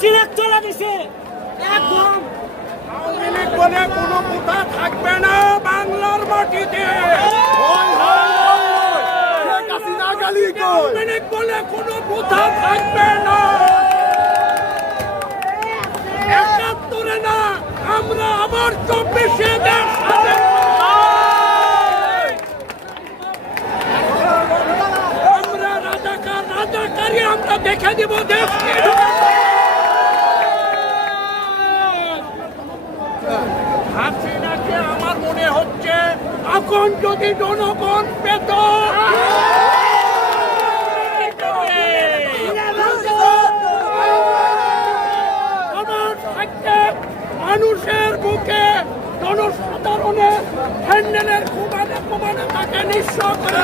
চিরেক চলে দিছে একদম। বলে কোনো কোথা থাকবে না বাংলার মাটিতে। বলে কোনো কোথা থাকবে না। একাত্তরে না আমরা আবার চব্বিশে দেশ। আমরা রাজাকার রাজাকারী আমরা দেখে দিব দেশকে। হাসিনাকে আমার মনে হচ্ছে এখন যদি জনগণ পেত মানুষের বুকে জনসাধারণের হ্যান্ডেলের কুমানে কুমানে তাকে নিঃস্ব করে।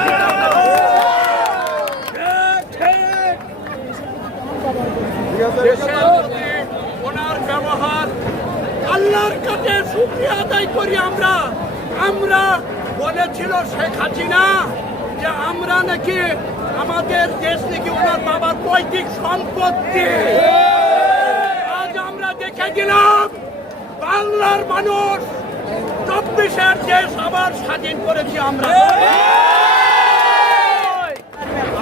দেশের ওনার ব্যবহার আল্লাহর কাছে শুক্রিয়া আদায় করি আমরা। আমরা বলেছিল শেখ হাসিনা যে আমরা নাকি আমাদের দেশ নাকি ওনার বাবার পৈতৃক সম্পত্তি। আজ আমরা দেখে দিলাম বাংলার মানুষ চব্বিশের দেশ আবার স্বাধীন করেছি আমরা।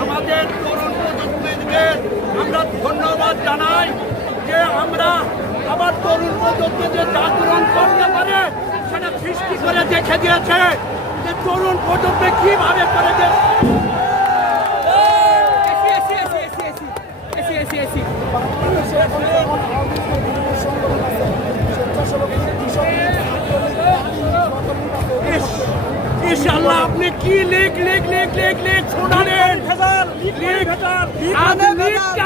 আমাদের তরুণ প্রজন্মদের তরুণ প্রজন্মদের জাগরণ করতে পারে সেটা সৃষ্টি করে দেখে দিয়েছে যে তরুণ প্রজন্মে কীভাবে করে ইনশাল্লাহ আপনি কি লিখ লিখ লিখ লিখ লিখ শোনালেন লিখ লিখ আর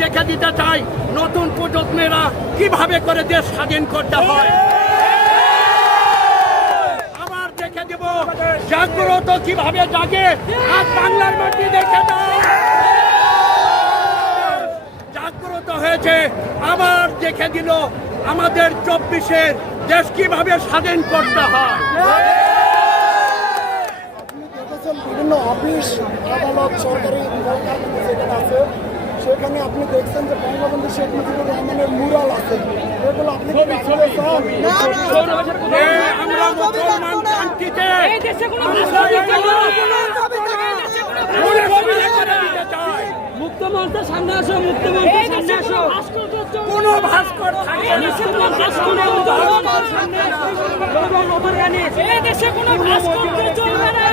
দেখে দিতে চাই নতুন প্রজন্মেরা কীভাবে করে দেশ স্বাধীন করতে হয়। আবার দেখে দেব জাগ্রত কীভাবে জাগে। আজ বাংলার মাটি দেখে জাগ্রত হয়েছে, আবার দেখে দিল আমাদের চব্বিশের দেশ কীভাবে স্বাধীন করতে হয়। বিভিন্ন অফিস, আদালত, সরকারি আছে। সেখানে আপনি দেখছেন যে বঙ্গবন্ধু শেখ মুজিবুর রহমানের মুরাল আছে। এগুলো আপনি কি রাখতে চান? এ আমরা মুসলমান শান্তিতে এই দেশে কোনো আমরা ভাস্কর্য এই চলবে না। মুসলমান এই দেশে কোনো ঘুরে ভাস্কর্য ফিরে চলবে করে না। দিতে চাই। মুক্ত মঞ্চের সামনে আসো মুক্ত মঞ্চের সামনে আসো। কোনো ভাস্কর থাকবে না। এই দেশে কোনো ভাস্কর্য চলবে না।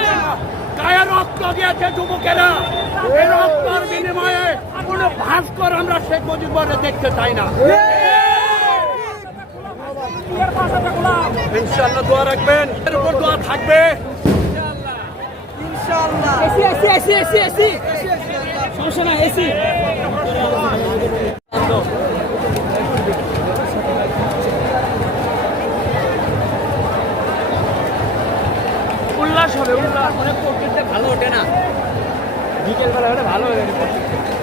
গায়ে রক্ত দিয়েছে যুবকেরা। এই রক্তর বিনিময়ে আমরা শেখ মুজিবুরের দেখতে চাই না। ইনশাল্লাহ দোয়া রাখবেন। এর উপর দোয়া থাকবে। এসি এসি এসি এসি এসি। সমস্যা না এসি। উল্লাস হবে উল্লাস। অনেক প্রকৃতিতে ভালো ওঠে না। বিকেল বেলা হলে ভালো হবে আই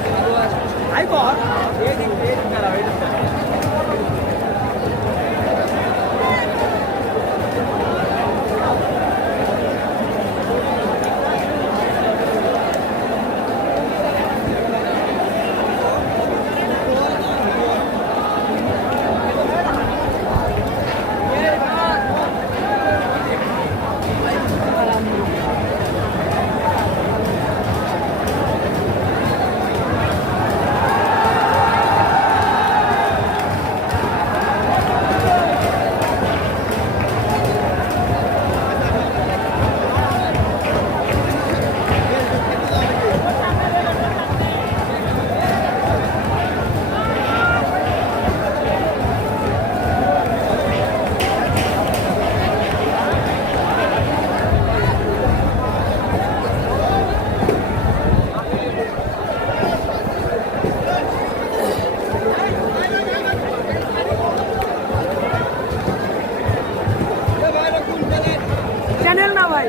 ভাই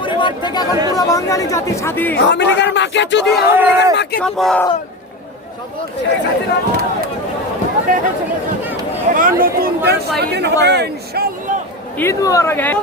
পরিবার থেকে এখন পুরো বাঙালি জাতি স্বাধীন আওয়ামী লীগের মাকে যদি আওয়ামী লীগের মাকে আমার নতুন দেশ স্বাধীন হবে ইনশাল্লাহ ঈদ মুবারক হ্যাঁ।